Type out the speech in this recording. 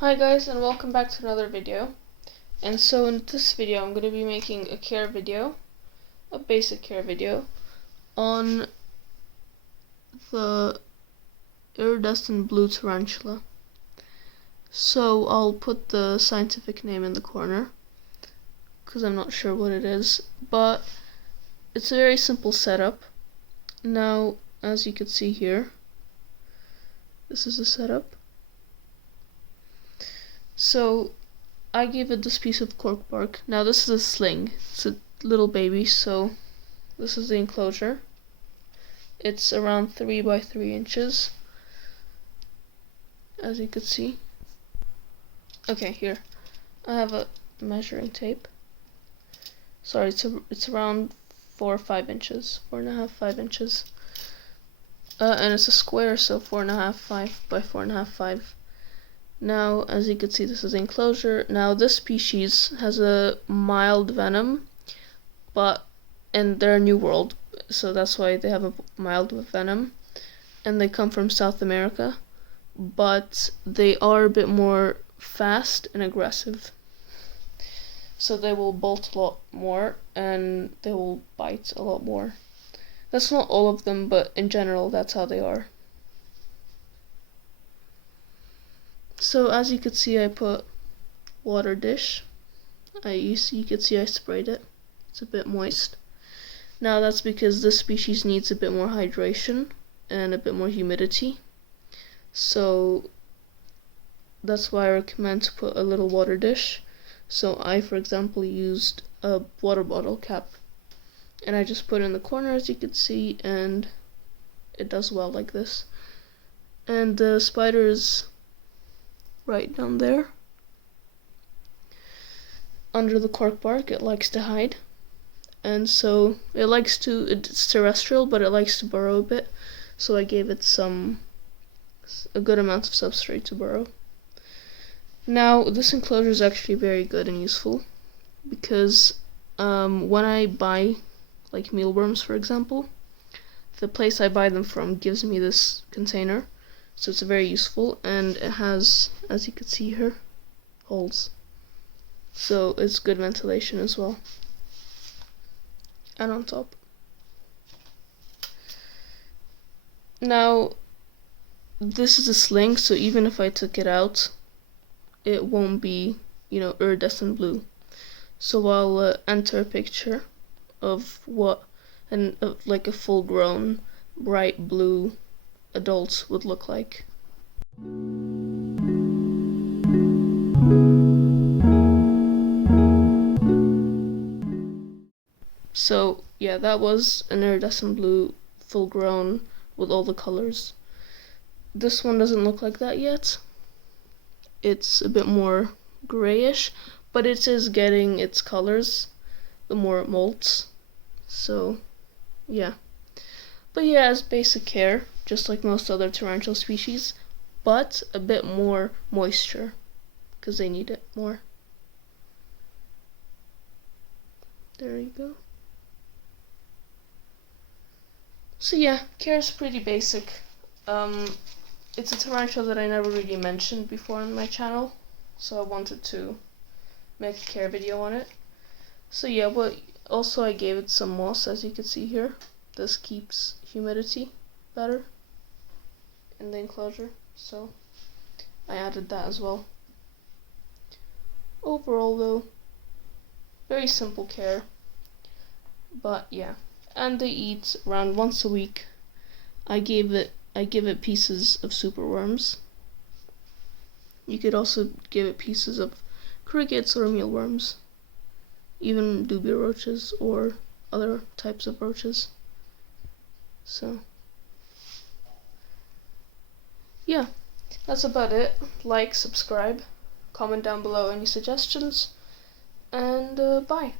Hi guys, and welcome back to another video. And so in this video I'm going to be making a care video, a basic care video, on the iridescent blue tarantula. So I'll put the scientific name in the corner, because I'm not sure what it is, but it's a very simple setup. Now, as you can see here, this is the setup. So I gave it this piece of cork bark. Now this is a sling. It's a little baby, so this is the enclosure. It's around 3 by 3 inches, as you can see. Okay, here I have a measuring tape. Sorry, it's around 4 or 5 inches, 4.5, 5 inches. And it's a square, so 4.5, 5 by 4.5, 5. Now, as you can see, this is the enclosure. Now, this species has a mild venom, and they're a New World, so that's why they have a mild venom, and they come from South America, but they are a bit more fast and aggressive. So they will bolt a lot more, and they will bite a lot more. That's not all of them, but in general, that's how they are. So as you can see, I put water dish. You can see I sprayed it. It's a bit moist. Now that's because this species needs a bit more hydration and a bit more humidity. So that's why I recommend to put a little water dish. So I, for example, used a water bottle cap, and I just put it in the corner, as you can see, and it does well like this. And the spider is right down there under the cork bark. It likes to hide, and so it's terrestrial, but it likes to burrow a bit, so I gave it a good amount of substrate to burrow. Now this enclosure is actually very good and useful, because when I buy like mealworms, for example, the place I buy them from gives me this container. So it's very useful, and it has, as you can see here, holes. So it's good ventilation as well. And on top. Now, this is a sling, so even if I took it out, it won't be, iridescent blue. So I'll enter a picture of like a full-grown, bright blue adults would look like. So yeah, that was an iridescent blue, full grown, with all the colors. This one doesn't look like that yet. It's a bit more grayish, but it is getting its colors the more it molts. So yeah. But yeah, as basic care, just like most other tarantula species, but a bit more moisture, because they need it more. There you go. So yeah, care is pretty basic. It's a tarantula that I never really mentioned before on my channel, so I wanted to make a care video on it. So yeah, but also I gave it some moss, as you can see here. This keeps humidity better in the enclosure, so I added that as well. Overall though, very simple care, but yeah. And they eat around once a week. I give it pieces of superworms. You could also give it pieces of crickets or mealworms, even dubia roaches or other types of roaches. So yeah, that's about it. Like, subscribe, comment down below any suggestions, and bye.